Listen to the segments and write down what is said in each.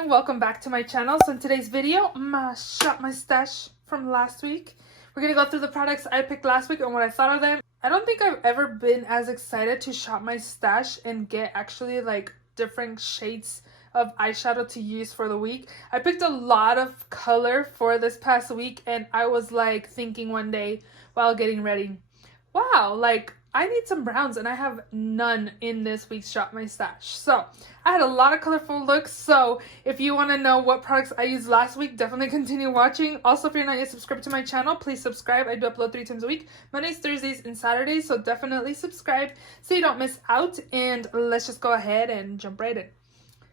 everyone, welcome back to my channel. So in today's video, I'm gonna shop my stash from last week. We're gonna go through the products I picked last week and what I thought of them. I don't think I've ever been as excited to shop my stash and get actually like different shades of eyeshadow to use for the week. I picked a lot of color for this past week and I was like thinking one day while getting ready, wow, like I need some browns and I have none in this week's Shop My Stash. So I had a lot of colorful looks. So if you want to know what products I used last week, definitely continue watching. Also, if you're not yet subscribed to my channel, please subscribe. I do upload 3 times a week, Mondays, Thursdays, and Saturdays. So definitely subscribe so you don't miss out. And let's just go ahead and jump right in.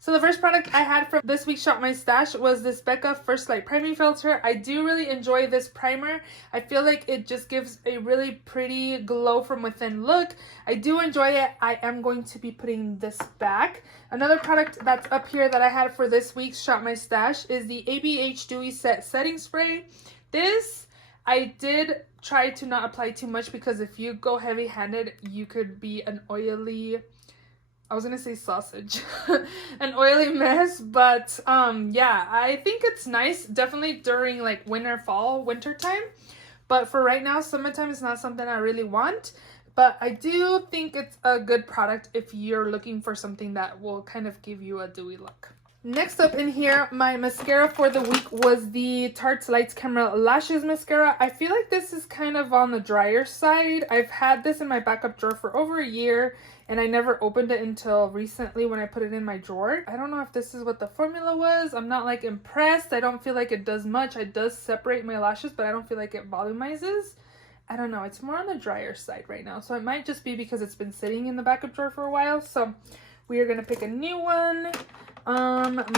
So the first product I had from this week's Shop My Stash was this Becca First Light Priming Filter. I do really enjoy this primer. I feel like it just gives a really pretty glow from within look. I do enjoy it. I am going to be putting this back. Another product that's up here that I had for this week's Shop My Stash is the ABH Dewy Set Setting Spray. This, I did try to not apply too much because if you go heavy-handed, you could be an oily... I was gonna say sausage, an oily mess, but yeah, I think it's nice, definitely during like winter time, but for right now, summertime is not something I really want, but I do think it's a good product if you're looking for something that will kind of give you a dewy look. Next up in here, my mascara for the week was the Tarte Lights Camera Lashes Mascara. I feel like this is kind of on the drier side. I've had this in my backup drawer for over a year and I never opened it until recently when I put it in my drawer. I don't know if this is what the formula was. I'm not like impressed. I don't feel like it does much. It does separate my lashes, but I don't feel like it volumizes. I don't know. It's more on the drier side right now. So it might just be because it's been sitting in the backup drawer for a while. So we are going to pick a new one.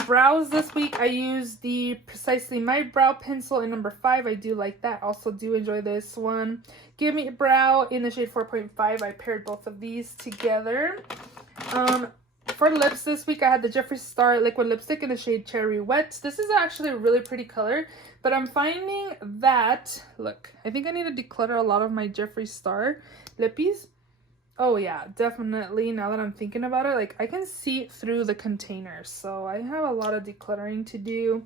Brows this week, I used the Precisely My Brow Pencil in number 5. I do like that. Also do enjoy this one. Give Me a Brow in the shade 4.5. I paired both of these together. For lips this week, I had the Jeffree Star Liquid Lipstick in the shade Cherry Wet. This is actually a really pretty color, but I'm finding that, look, I think I need to declutter a lot of my Jeffree Star lippies. Oh yeah, definitely. Now that I'm thinking about it, like I can see through the containers. So I have a lot of decluttering to do.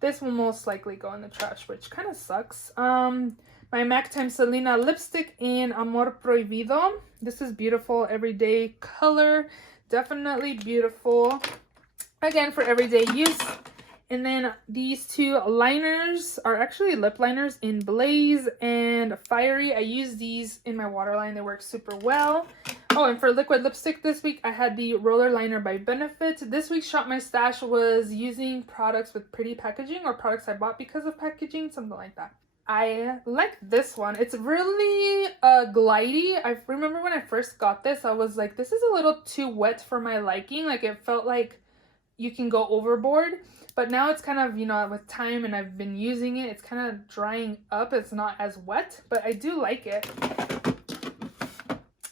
This will most likely go in the trash, which kind of sucks. My MAC x Selena lipstick in Amor Prohibido. This is beautiful everyday color. Definitely beautiful. Again, for everyday use. And then these two liners are actually lip liners in Blaze and Fiery. I use these in my waterline. They work super well. Oh, and for liquid lipstick this week, I had the Roller Liner by Benefit. This week's Shop My Stash was using products with pretty packaging or products I bought because of packaging, something like that. I like this one. It's really glidey. I remember when I first got this, I was like, this is a little too wet for my liking. Like it felt like you can go overboard. But now it's kind of, you know, with time and I've been using it, it's kind of drying up. It's not as wet, but I do like it.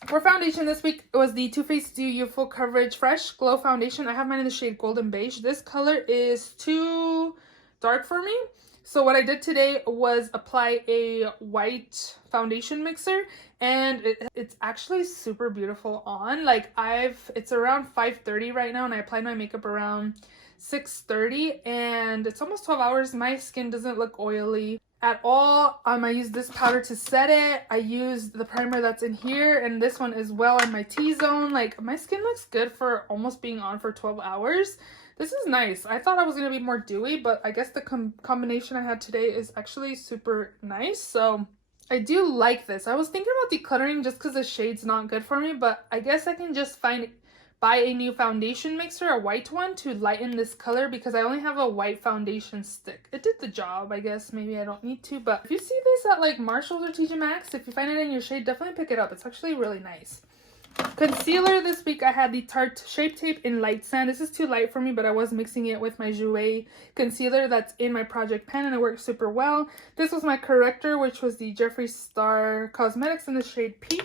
For foundation this week, it was the Too Faced Do Full Coverage Fresh Glow Foundation. I have mine in the shade Golden Beige. This color is too dark for me. So what I did today was apply a white foundation mixer and it's actually super beautiful on. Like it's around 5:30 right now and I applied my makeup around 6:30 and it's almost 12 hours. My skin doesn't look oily at all. I used this powder to set it. I used the primer that's in here and this one as well in my T-zone. Like my skin looks good for almost being on for 12 hours. This is nice. I thought I was going to be more dewy, but I guess the combination I had today is actually super nice. So I do like this. I was thinking about decluttering just because the shade's not good for me, but I guess I can just buy a new foundation mixer, a white one, to lighten this color because I only have a white foundation stick. It did the job, I guess. Maybe I don't need to, but if you see this at like Marshalls or TJ Maxx, if you find it in your shade, definitely pick it up. It's actually really nice. Concealer this week, I had the Tarte Shape Tape in Light Sand. This is too light for me, but I was mixing it with my Jouer concealer that's in my project pen and it works super well. This was my corrector, which was the Jeffree Star Cosmetics in the shade Peach.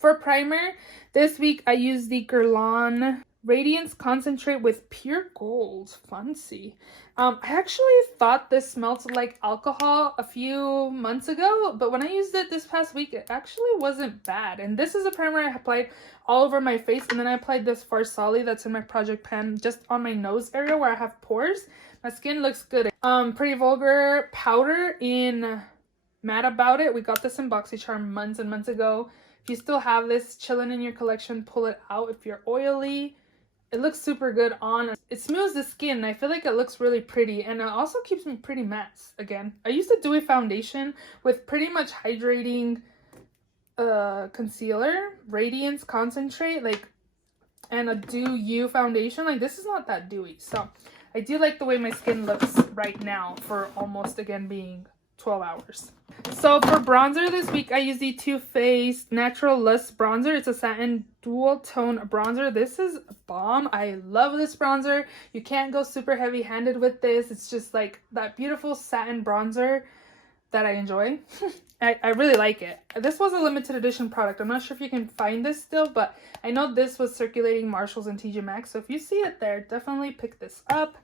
For primer, this week I used the Guerlain Radiance Concentrate with Pure Gold. Fancy. I actually thought this smelled like alcohol a few months ago, but when I used it this past week, it actually wasn't bad. And this is a primer I applied all over my face, and then I applied this Farsali that's in my project pan just on my nose area where I have pores. My skin looks good. Pretty Vulgar powder in Mad About It. We got this in BoxyCharm months and months ago. If you still have this chilling in your collection, pull it out. If you're oily, it looks super good on. It smooths the skin. I feel like it looks really pretty, and it also keeps me pretty matte. Again, I used to do a foundation with pretty much hydrating concealer, Radiance Concentrate, like, and a Dew You foundation. Like, this is not that dewy, so I do like the way my skin looks right now for almost, again, being 12 hours. So for bronzer this week, I use the Too Faced Natural Lust bronzer. It's a satin dual tone bronzer. This is a bomb. I love this bronzer. You can't go super heavy handed with this. It's just like that beautiful satin bronzer that I enjoy. I really like it. This was a limited edition product. I'm not sure if you can find this still, but I know this was circulating Marshalls and TJ Maxx. So if you see it there, definitely pick this up.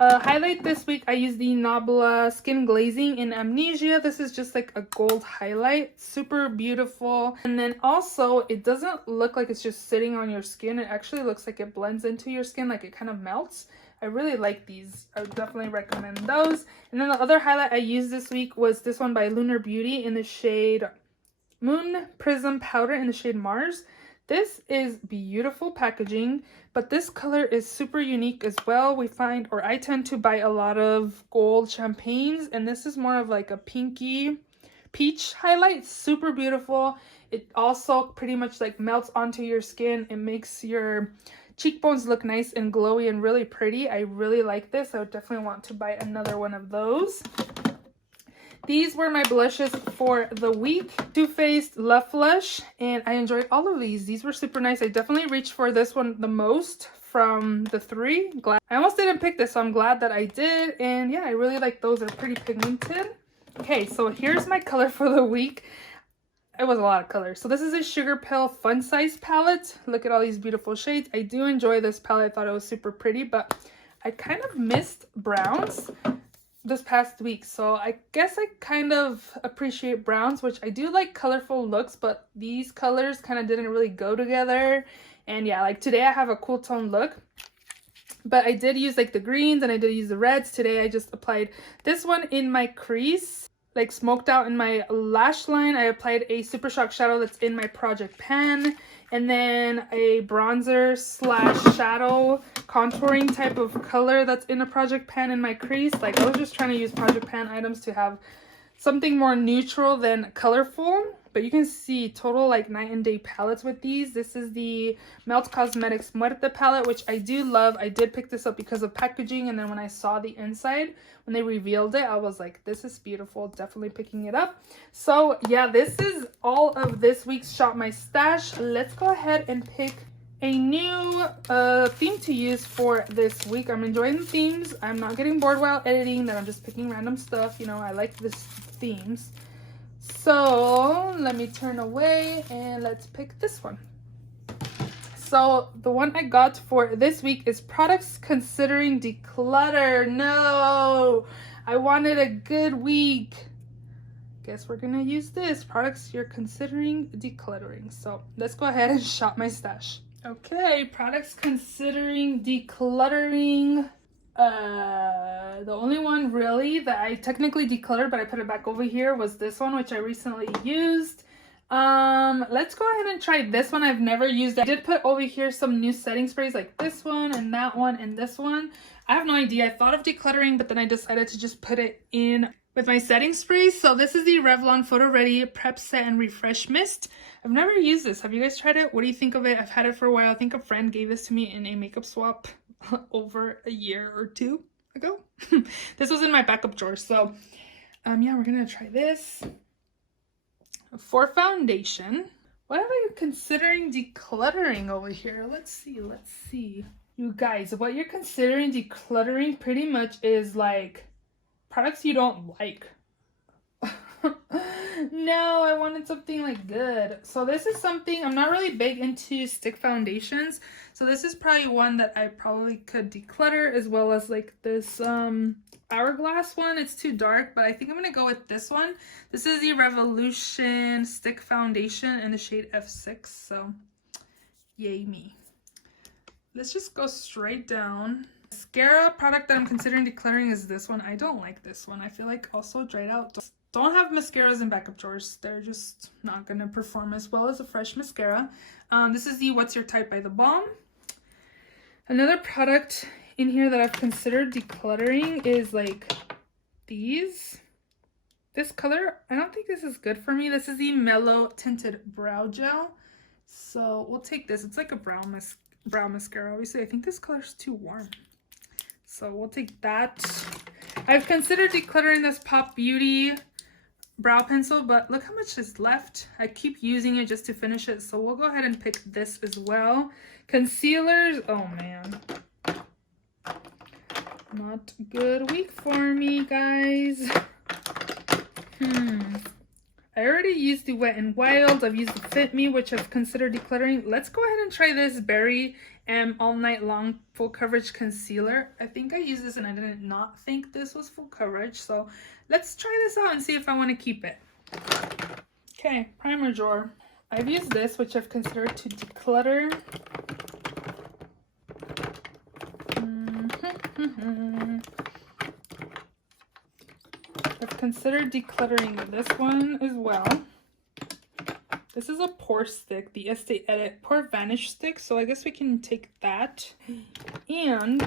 Highlight this week, I use the Nabla Skin Glazing in Amnesia. This is just like a gold highlight. Super beautiful. And then also, it doesn't look like it's just sitting on your skin. It actually looks like it blends into your skin, like it kind of melts. I really like these. I would definitely recommend those. And then the other highlight I used this week was this one by Lunar Beauty in the shade Moon Prism Powder in the shade Mars. This is beautiful packaging, but this color is super unique as well. We find, or I tend to buy a lot of gold champagnes, and this is more of like a pinky peach highlight. Super beautiful. It also pretty much like melts onto your skin. It makes your cheekbones look nice and glowy and really pretty. I really like this. I would definitely want to buy another one of those. These were my blushes for the week. Too Faced Love Flush, and I enjoyed all of these. These were super nice. I definitely reached for this one the most from the three. I almost didn't pick this, so I'm glad that I did. And yeah, I really like those. They're pretty pigmented. Okay, so here's my color for the week. It was a lot of colors. So this is a Sugar Pill Fun Size palette. Look at all these beautiful shades. I do enjoy this palette. I thought it was super pretty, but I kind of missed browns this past week, so I guess I kind of appreciate browns, which I do like colorful looks, but these colors kind of didn't really go together. And yeah, like today I have a cool tone look, but I did use like the greens and I did use the reds. Today I just applied this one in my crease, like smoked out in my lash line. I applied a Super Shock shadow that's in my project pan, and then a bronzer slash shadow contouring type of color that's in a project pan in my crease. Like, I was just trying to use project pan items to have something more neutral than colorful. But you can see total like night and day palettes with these. This is the Melt Cosmetics Muerte palette, which I do love. I did pick this up because of packaging, and then when I saw the inside, when they revealed it, I was like, this is beautiful. Definitely picking it up. So yeah, this is all of this week's Shop My Stash. Let's go ahead and pick a new theme to use for this week. I'm enjoying the themes. I'm not getting bored while editing, that I'm just picking random stuff. You know, I like this themes. So let me turn away and let's pick this one. So the one I got for this week is Products Considering Declutter. No, I wanted a good week. Guess we're gonna use this. Products You're Considering Decluttering. So let's go ahead and shop my stash. Okay, Products Considering Decluttering. The only one really that I technically decluttered, but I put it back over here, was this one, which I recently used. Let's go ahead and try this one. I've never used it. I did put over here some new setting sprays like this one and that one and this one. I have no idea. I thought of decluttering, but then I decided to just put it in with my setting sprays. So this is the Revlon Photo Ready Prep Set and Refresh Mist. I've never used this. Have you guys tried it? What do you think of it? I've had it for a while. I think a friend gave this to me in a makeup swap over a year or two ago. This was in my backup drawer. So yeah, we're gonna try this. For foundation, what am I considering decluttering over here? Let's see. You guys, what you're considering decluttering pretty much is like products you don't like. No, I wanted something like good. So this is something, I'm not really big into stick foundations. So this is probably one that I probably could declutter, as well as like this Hourglass one. It's too dark, but I think I'm gonna go with this one. This is the Revolution Stick Foundation in the shade F6. So yay me. Let's just go straight down. Mascara product that I'm considering decluttering is this one. I don't like this one. I feel like also dried out. Don't have mascaras in backup drawers. They're just not gonna perform as well as a fresh mascara. This is the What's Your Type by The Balm. Another product in here that I've considered decluttering is like these. This color, I don't think this is good for me. This is the Mellow Tinted Brow Gel. So we'll take this. It's like a brown mascara. Obviously, I think this color is too warm. So we'll take that. I've considered decluttering this Pop Beauty brow pencil, but look how much is left. I keep using it just to finish it, so we'll go ahead and pick this as well. Concealers, oh man, not good week for me, guys. I already used the Wet n Wild. I've used the Fit Me, which I've considered decluttering. Let's go ahead and try this Berry M All Night Long Full Coverage Concealer. I think I used this and I did not think this was full coverage. So let's try this out and see if I want to keep it. Okay, primer drawer. I've used this, which I've considered to declutter. I've considered decluttering this one as well. This is a pore stick, the Estee Edit Pore Vanish Stick, so I guess we can take that. And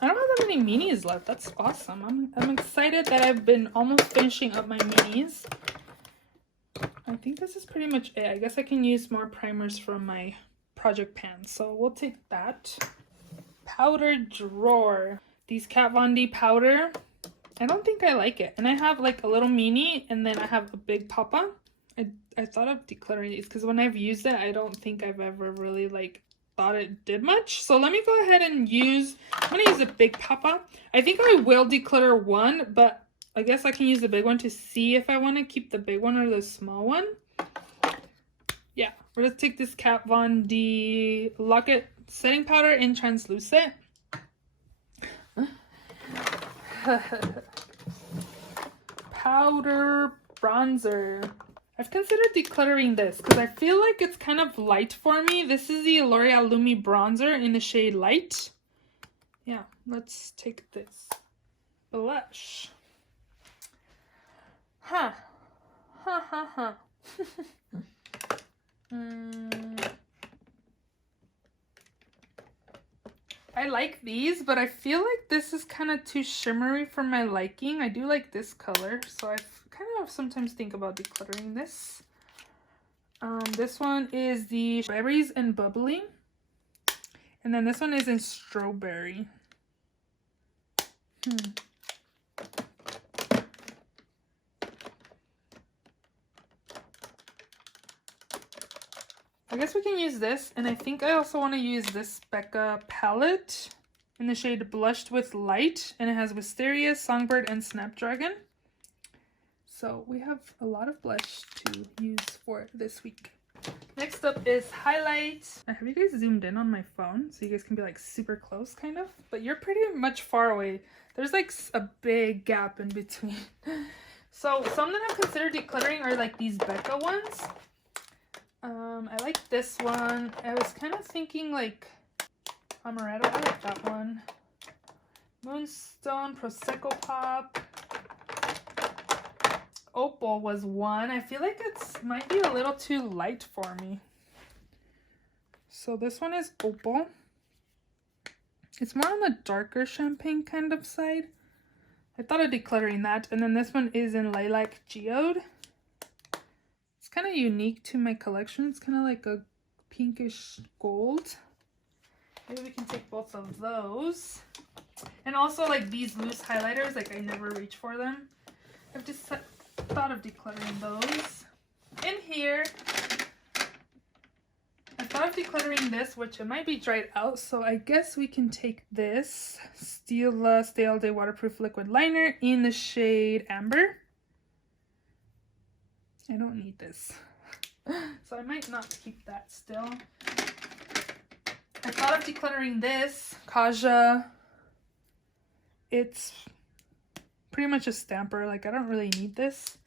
I don't have that many minis left. That's awesome. I'm excited that I've been almost finishing up my minis. I think this is pretty much it. I guess I can use more primers from my project pan, so we'll take that. Powder drawer. These Kat Von D powder, I don't think I like it. And I have like a little mini, and then I have a big papa. I thought of decluttering these because when I've used it, I don't think I've ever really like thought it did much. So let me go ahead and I'm gonna use a big papa. I think I will declutter one, but I guess I can use the big one to see if I want to keep the big one or the small one. Yeah, we're gonna take this Kat Von D Lock It setting powder in translucent. Powder bronzer. I've considered decluttering this because I feel like it's kind of light for me. This is the L'Oreal Lumi bronzer in the shade Light. Yeah, let's take this. Blush. Huh. I like these, but I feel like this is kind of too shimmery for my liking. I do like this color, so I kind of sometimes think about decluttering this. This one is the Berries and Bubbly. And then this one is in Strawberry. I guess we can use this, and I think I also want to use this Becca palette in the shade Blushed with Light, and it has Wisteria, Songbird, and Snapdragon. So we have a lot of blush to use for this week. Next up is highlights. Have you guys zoomed in on my phone so you guys can be like super close kind of? But you're pretty much far away. There's like a big gap in between. So some that I've considered decluttering are like these Becca ones. I like this one. I was kind of thinking like Amaretto. I like that one. Moonstone, Prosecco Pop. Opal was one. I feel like it might be a little too light for me. So this one is Opal. It's more on the darker champagne kind of side. I thought of decluttering that. And then this one is in Lilac Geode. It's kind of unique to my collection. It's kind of like a pinkish gold. Maybe we can take both of those. And also like these loose highlighters, like I never reach for them. I've just thought of decluttering those. In here, I thought of decluttering this, which it might be dried out, so I guess we can take this Stila Stay All Day Waterproof Liquid Liner in the shade Amber. I don't need this, so I might not keep that still. I thought of decluttering this Kaja. It's pretty much a stamper, like I don't really need this.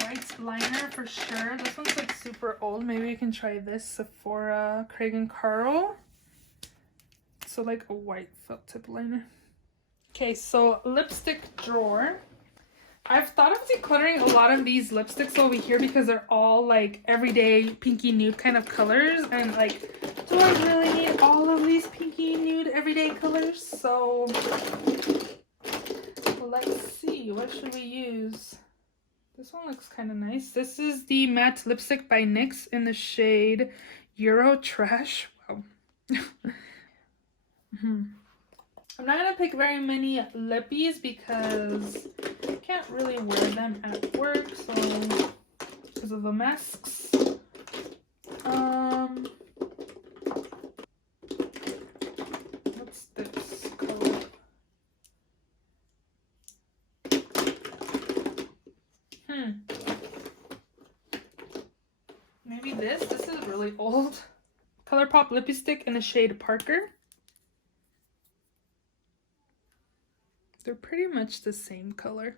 White liner for sure. This one's like super old. Maybe we can try this Sephora Craig & Carl. So like a white felt tip liner. Okay, so lipstick drawer. I've thought of decluttering a lot of these lipsticks over here because they're all like everyday pinky nude kind of colors, and like, do I really need all of these pinky nude everyday colors? So let's see, what should we use? This one looks kind of nice. This is the matte lipstick by NYX in the shade Euro Trash. Wow. I'm not gonna pick very many lippies because I can't really wear them at work, so because of the masks. What's this color? Maybe this. This is really old. ColourPop Lippy Stick in the shade Parker. They're pretty much the same color.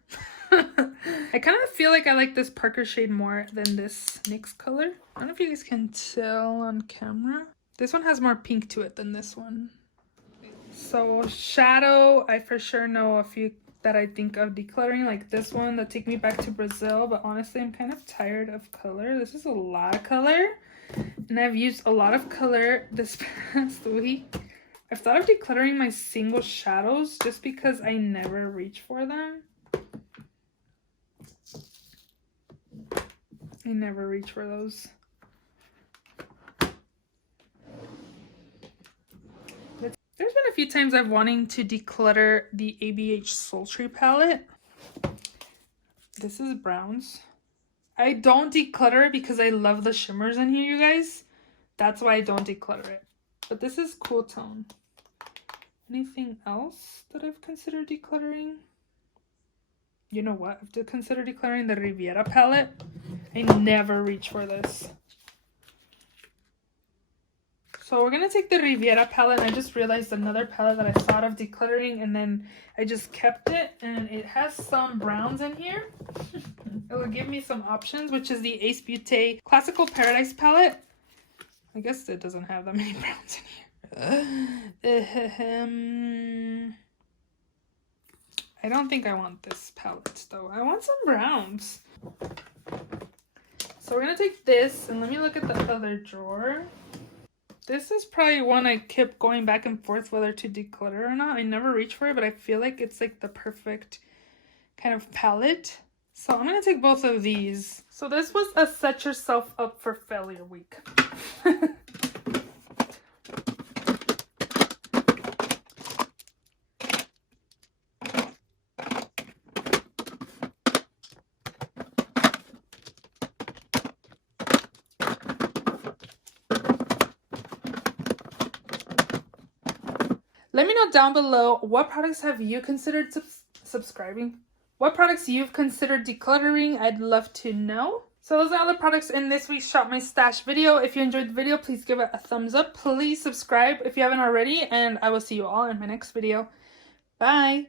I kind of feel like I like this Parker shade more than this NYX color. I don't know if you guys can tell on camera. This one has more pink to it than this one. So shadow, I for sure know a few that I think of decluttering, like this one that Take Me Back to Brazil, but honestly I'm kind of tired of color. This is a lot of color, and I've used a lot of color this past week. I've thought of decluttering my single shadows just because I never reach for them. I never reach for those. There's been a few times I've wanting to declutter the ABH Sultry palette. This is browns. I don't declutter it because I love the shimmers in here, you guys. That's why I don't declutter it. But this is cool tone. Anything else that I've considered decluttering? You know what? I've considered decluttering the Riviera palette. I never reach for this. So we're going to take the Riviera palette, and I just realized another palette that I thought of decluttering, and then I just kept it, and it has some browns in here. It will give me some options, which is the Ace Beauté Classical Paradise palette. I guess it doesn't have that many browns in here. I don't think I want this palette though. I want some browns. So we're gonna take this, and let me look at the other drawer. This is probably one I kept going back and forth whether to declutter or not. I never reach for it, but I feel like it's like the perfect kind of palette. So I'm gonna take both of these. So this was a set yourself up for failure week. Let me know down below what products have you considered subscribing. What products you've considered decluttering. I'd love to know. So those are all the products in this week's Shop My Stash video. If you enjoyed the video, please give it a thumbs up. Please subscribe if you haven't already, and I will see you all in my next video. Bye!